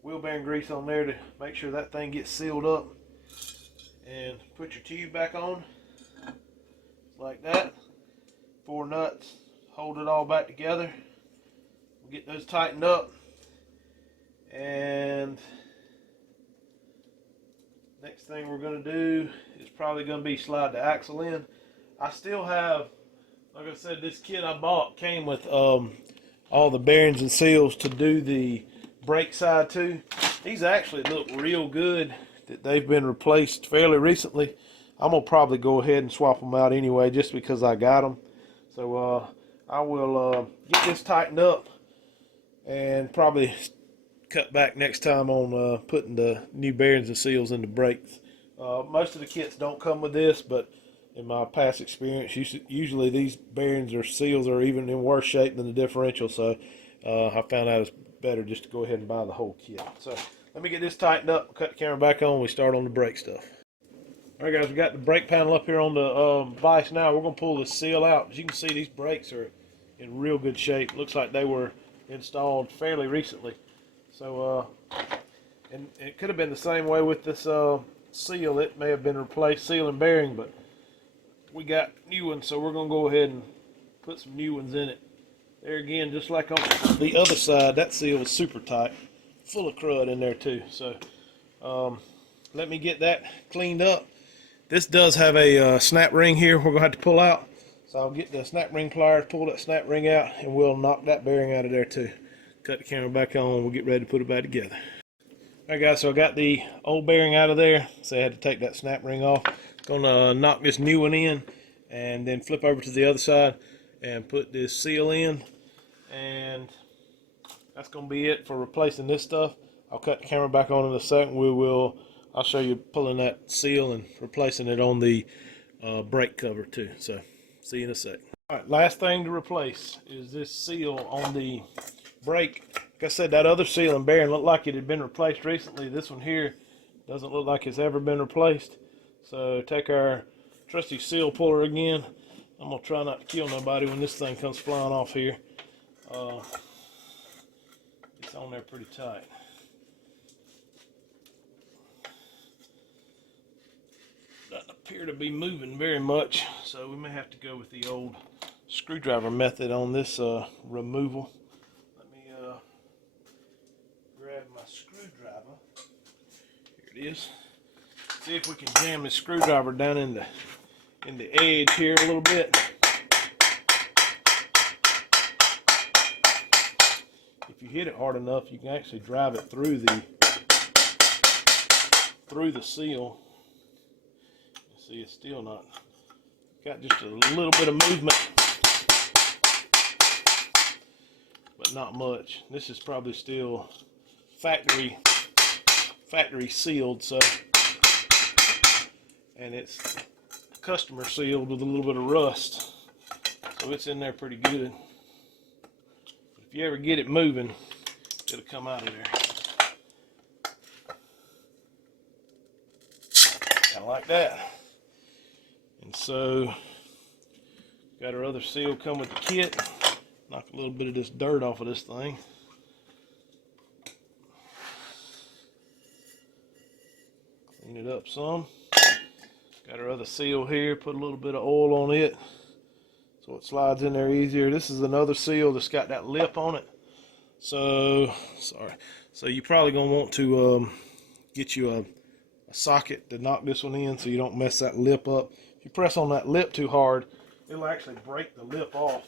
wheel bearing grease on there to make sure that thing gets sealed up. And put your tube back on, like that. 4 nuts, hold it all back together. We'll get those tightened up. And next thing we're going to do is probably going to be slide the axle in. I still have, like I said, this kit I bought came with all the bearings and seals to do the brake side too. These actually look real good that they've been replaced fairly recently. I'm going to probably go ahead and swap them out anyway just because I got them. So I will get this tightened up and probably cut back next time on putting the new bearings and seals in the brakes. Most of the kits don't come with this, but in my past experience, usually these bearings or seals are even in worse shape than the differential, so I found out it's better just to go ahead and buy the whole kit. So let me get this tightened up, cut the camera back on, we start on the brake stuff. All right guys, we got the brake panel up here on the vise now. We're going to pull this seal out. As you can see, these brakes are in real good shape. Looks like they were installed fairly recently. So, and it could have been the same way with this seal. It may have been replaced, seal and bearing, but we got new ones, so we're going to go ahead and put some new ones in it. There again, just like on the other side, that seal is super tight, full of crud in there too. So let me get that cleaned up. This does have a snap ring here we're going to have to pull out. So I'll get the snap ring pliers, pull that snap ring out, and we'll knock that bearing out of there too. Cut the camera back on, and we'll get ready to put it back together. Alright guys, so I got the old bearing out of there, so I had to take that snap ring off. Gonna knock this new one in and then flip over to the other side and put this seal in, and that's gonna be it for replacing this stuff. I'll cut the camera back on in a second. I'll show you pulling that seal and replacing it on the brake cover too. So see you in a sec. Alright, last thing to replace is this seal on the brake. Like I said, that other seal and bearing looked like it had been replaced recently. This one here doesn't look like it's ever been replaced. So take our trusty seal puller again. I'm going to try not to kill nobody when this thing comes flying off here. It's on there pretty tight. Doesn't appear to be moving very much, so we may have to go with the old screwdriver method on this removal. Let me grab my screwdriver. Here it is. See if we can jam this screwdriver down in the edge here a little bit. If you hit it hard enough, you can actually drive it through the seal. See, it's still not got just a little bit of movement, but not much. This is probably still factory sealed, so, and it's customer sealed with a little bit of rust, so it's in there pretty good. But if you ever get it moving, it'll come out of there. Kind of like that. And so, got our other seal come with the kit. Knock a little bit of this dirt off of this thing. Clean it up some. Got our other seal here. Put a little bit of oil on it so it slides in there easier. This is another seal that's got that lip on it. So, sorry. So you're probably going to want to get you a socket to knock this one in so you don't mess that lip up. If you press on that lip too hard, it'll actually break the lip off.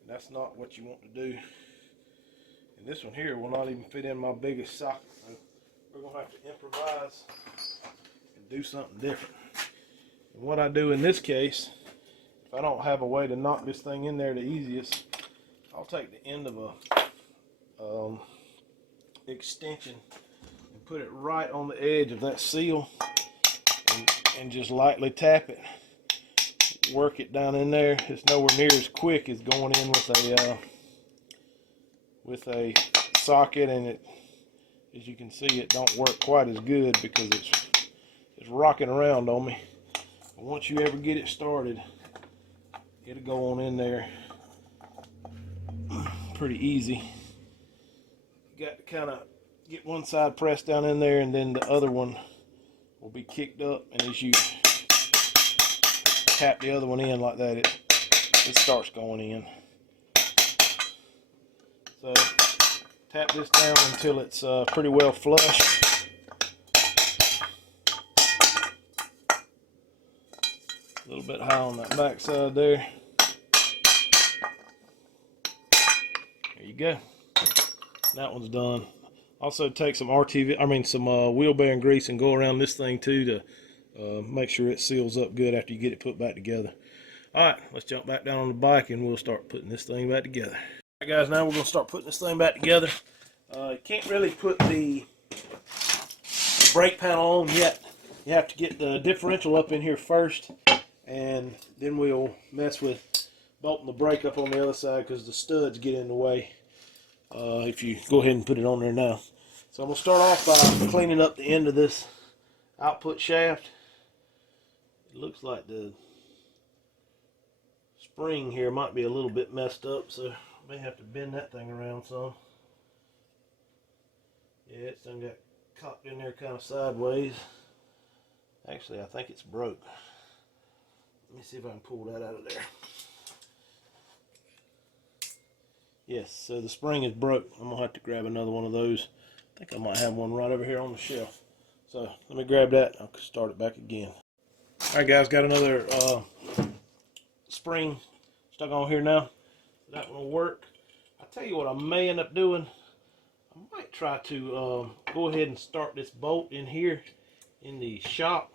And that's not what you want to do. And this one here will not even fit in my biggest socket. So we're going to have to improvise and do something different. And what I do in this case, if I don't have a way to knock this thing in there the easiest, I'll take the end of a extension and put it right on the edge of that seal and just lightly tap it. Work it down in there. It's nowhere near as quick as going in with a socket, and it, as you can see, it don't work quite as good because it's rocking around on me. But once you ever get it started, it'll go on in there pretty easy. You got to kind of get one side pressed down in there, and then the other one will be kicked up, and as you tap the other one in like that, it starts going in. So tap this down until it's pretty well flush. A little bit high on that back side there. There you go. That one's done. Also take some some wheel bearing grease and go around this thing too to make sure it seals up good after you get it put back together. Alright, let's jump back down on the bike and we'll start putting this thing back together. Alright guys, now we're going to start putting this thing back together. You can't really put the brake panel on yet. You have to get the differential up in here first, and then we'll mess with bolting the brake up on the other side because the studs get in the way if you go ahead and put it on there now. So I'm going to start off by cleaning up the end of this output shaft. It looks like the spring here might be a little bit messed up, so I may have to bend that thing around some. Yeah, it's done got caught in there kind of sideways. Actually, I think it's broke. Let me see if I can pull that out of there. Yes, so the spring is broke. I'm going to have to grab another one of those. I think I might have one right over here on the shelf. So let me grab that. I'll start it back again. Alright guys, got another spring stuck on here now. That one will work. I'll tell you what I may end up doing. I might try to go ahead and start this bolt in here in the shop.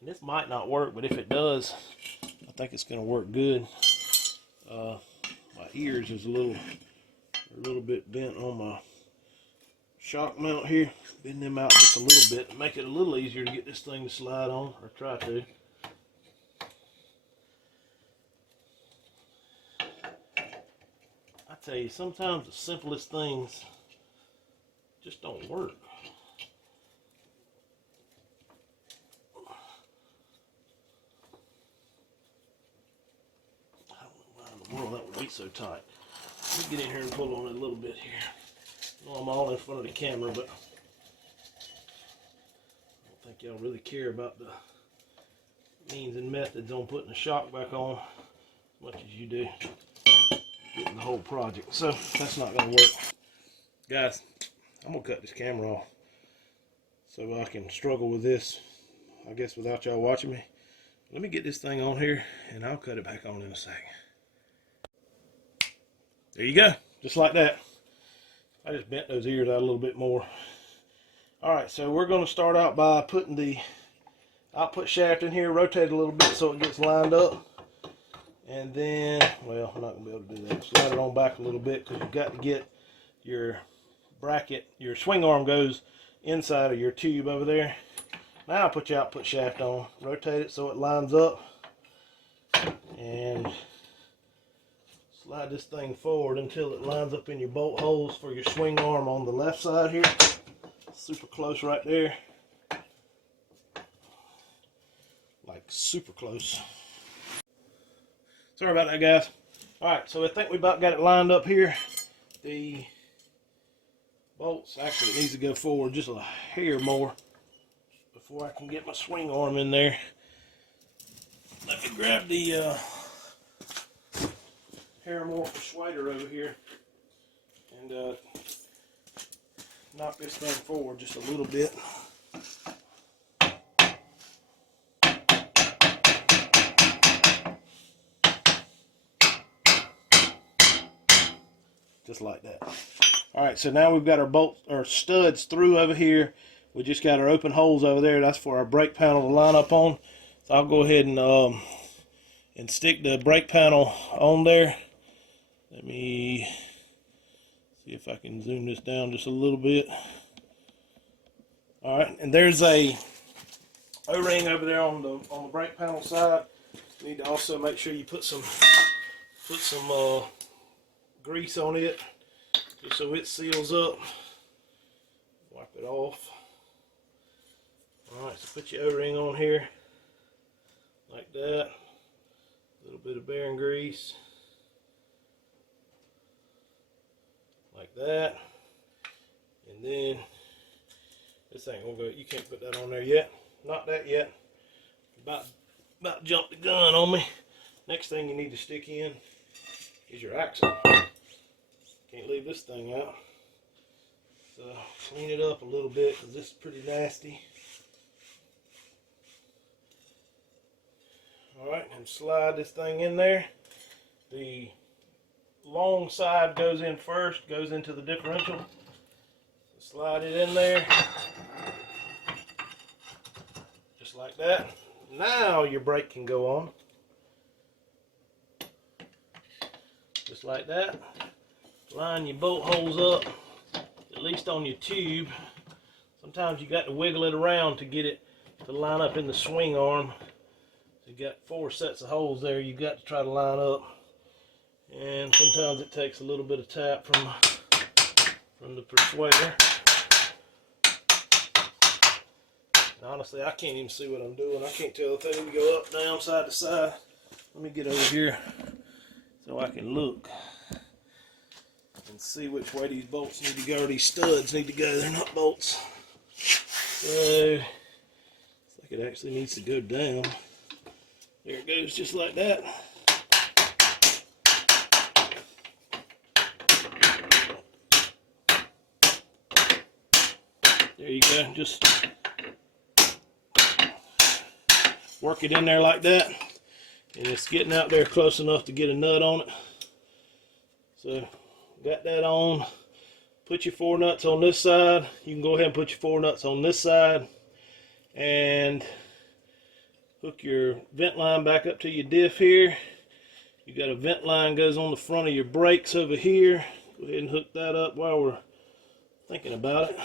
And this might not work, but if it does, I think it's going to work good. My ears is a little bit bent on my shock mount here. Bend them out just a little bit to make it a little easier to get this thing to slide on, or try to. tell you, sometimes the simplest things just don't work. I don't know why in the world that would be so tight. Let me get in here and pull on it a little bit here. I know I'm all in front of the camera, but I don't think y'all really care about the means and methods on putting the shock back on as much as you do getting the whole project. So that's not going to work. Guys, I'm going to cut this camera off so I can struggle with this, I guess, without y'all watching me. Let me get this thing on here and I'll cut it back on in a second. There you go, just like that. I just bent those ears out a little bit more. Alright, so we're going to start out by putting the output shaft in here, rotate it a little bit so it gets lined up. And then, well, I'm not going to be able to do that. Slide it on back a little bit because you've got to get your bracket, your swing arm goes inside of your tube over there. Now put your output shaft on, rotate it so it lines up, and slide this thing forward until it lines up in your bolt holes for your swing arm on the left side here. Super close right there. Like super close. Sorry about that, guys. Alright, so I think we about got it lined up here. The bolts, actually it needs to go forward just a hair more before I can get my swing arm in there. Let me grab the Paramore persuader over here and knock this thing forward just a little bit. Just like that. Alright, so now we've got our bolts or studs through over here. We just got our open holes over there. That's for our brake panel to line up on. So I'll go ahead and stick the brake panel on there. Let me see if I can zoom this down just a little bit. Alright, and there's a O-ring over there on the brake panel side. You need to also make sure you put some grease on it just so it seals up. Wipe it off. Alright, so put your O-ring on here like that. A little bit of bearing grease like that, and then this ain't gonna go. You can't put that on there yet. Not that yet. About jumped the gun on me. Next thing you need to stick in is your axle. Can't leave this thing out. So clean it up a little bit because this is pretty nasty. Alright, and slide this thing in there. The long side goes in first, goes into the differential. So slide it in there. Just like that. Now your brake can go on. Just like that. Line your bolt holes up, at least on your tube. Sometimes you got to wiggle it around to get it to line up in the swing arm. So you got 4 sets of holes there you got to try to line up. And sometimes it takes a little bit of tap from the persuader. And honestly, I can't even see what I'm doing. I can't tell if they need to go up, down, side to side. Let me get over here so I can look and see which way these bolts need to go, or these studs need to go. They're not bolts. So, it's like it actually needs to go down. There it goes, just like that. There you go, just work it in there like that. And it's getting out there close enough to get a nut on it. So, got that on. Put your 4 nuts on this side. You can go ahead and put your 4 nuts on this side. And hook your vent line back up to your diff here. You got a vent line goes on the front of your brakes over here. Go ahead and hook that up while we're thinking about it.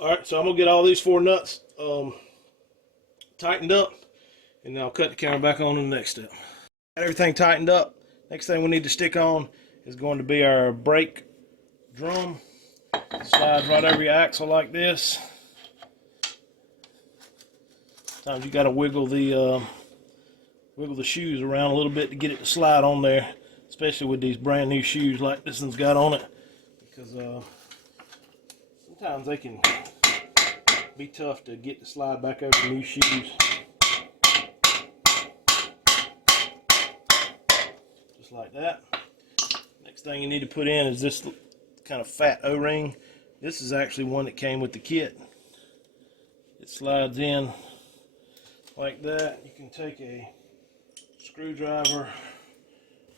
Alright, so I'm going to get all these 4 nuts tightened up, and then I'll cut the camera back on to the next step. Got everything tightened up. Next thing we need to stick on is going to be our brake drum. Slides right over your axle like this. Sometimes you got to wiggle the shoes around a little bit to get it to slide on there, especially with these brand new shoes like this one's got on it, because sometimes they can be tough to get to slide back over new shoes. Just like that. Next thing you need to put in is this kind of fat O-ring. This is actually one that came with the kit. It slides in like that. You can take a screwdriver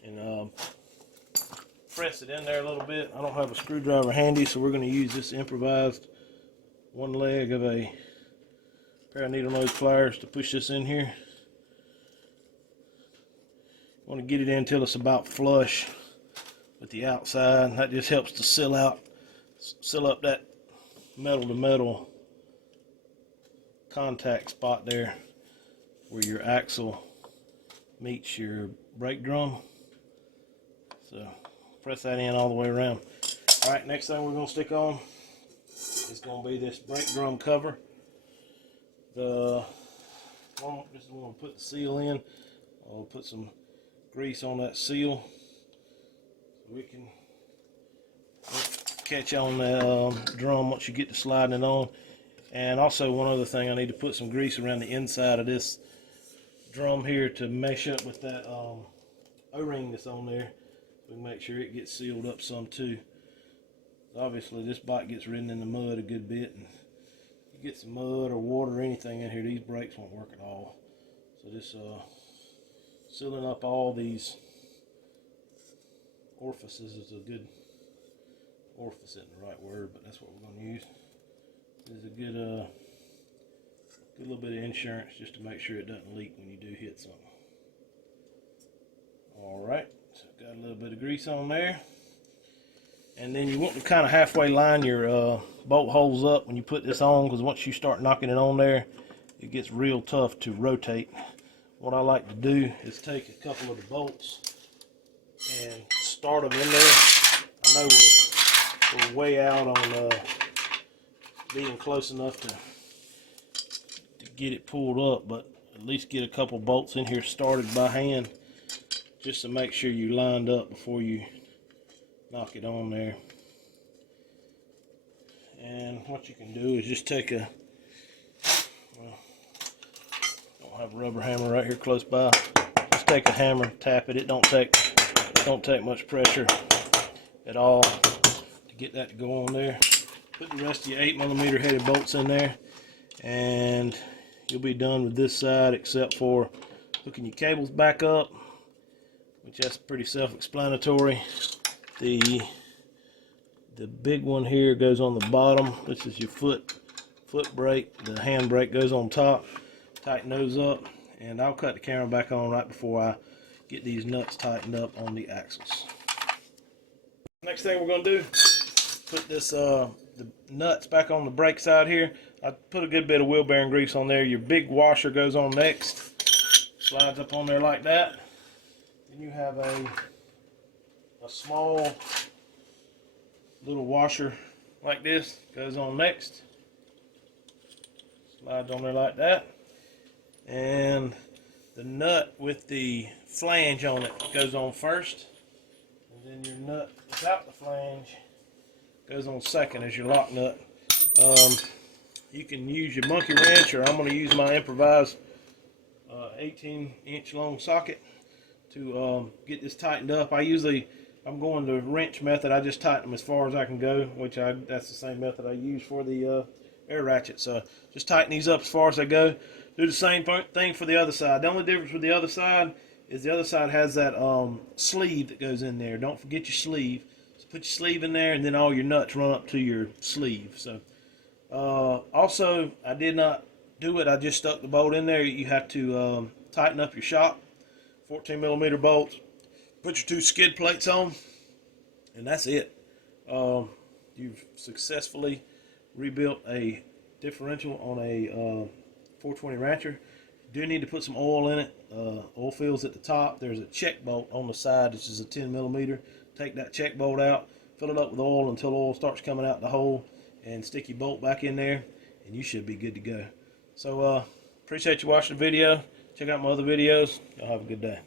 and press it in there a little bit. I don't have a screwdriver handy, so we're going to use this improvised one leg of a pair of needle nose pliers to push this in here. You want to get it in until it's about flush with the outside. That just helps to seal up that metal to metal contact spot there where your axle meets your brake drum. So press that in all the way around. Alright, next thing we're going to stick on is going to be this brake drum cover. Just want to put the seal in. I'll put some grease on that seal so we can catch on the drum once you get to sliding it on. And also one other thing, I need to put some grease around the inside of this drum here to mesh up with that O-ring that's on there, so we can make sure it gets sealed up some too. Obviously this bike gets ridden in the mud a good bit, and you get some mud or water or anything in here, these brakes won't work at all. So this sealing up all these orifices is a good, orifice isn't the right word, but that's what we're going to use. This is a good little bit of insurance just to make sure it doesn't leak when you do hit something. Alright, so got a little bit of grease on there. And then you want to kind of halfway line your bolt holes up when you put this on, because once you start knocking it on there, it gets real tough to rotate. What I like to do is take a couple of the bolts and start them in there. I know we're way out on being close enough to get it pulled up, but at least get a couple bolts in here started by hand just to make sure you lined up before you knock it on there. And what you can do is just take a, well, I don't have a rubber hammer right here close by. Just take a hammer, tap it. It don't take much pressure at all to get that to go on there. Put the rest of your 8mm headed bolts in there, and you'll be done with this side, except for hooking your cables back up, which that's pretty self-explanatory. The big one here goes on the bottom. This is your foot brake. The hand brake goes on top. Tighten those up, and I'll cut the camera back on right before I get these nuts tightened up on the axles. Next thing we're going to do, put this the nuts back on the brake side here. I put a good bit of wheel bearing grease on there. Your big washer goes on next. Slides up on there like that. Then you have a small little washer like this, goes on next. Slides on there like that. And the nut with the flange on it goes on first. And then your nut without the flange goes on second as your lock nut. You can use your monkey wrench, or I'm going to use my improvised 18-inch long socket to get this tightened up. I'm going the wrench method. I just tighten them as far as I can go, which that's the same method I use for the air ratchet. So just tighten these up as far as I go. Do the same thing for the other side. The only difference with the other side is the other side has that sleeve that goes in there. Don't forget your sleeve. So put your sleeve in there, and then all your nuts run up to your sleeve. So also, I did not do it. I just stuck the bolt in there. You have to tighten up your shock. 14mm bolts. Put your 2 skid plates on, and that's it. You've successfully rebuilt a differential on a 420 Rancher. Do need to put some oil in it. Oil fills at the top. There's a check bolt on the side, which is a 10 millimeter. Take that check bolt out, fill it up with oil until oil starts coming out the hole, and stick your bolt back in there, and you should be good to go. So appreciate you watching the video. Check out my other videos. Y'all have a good day.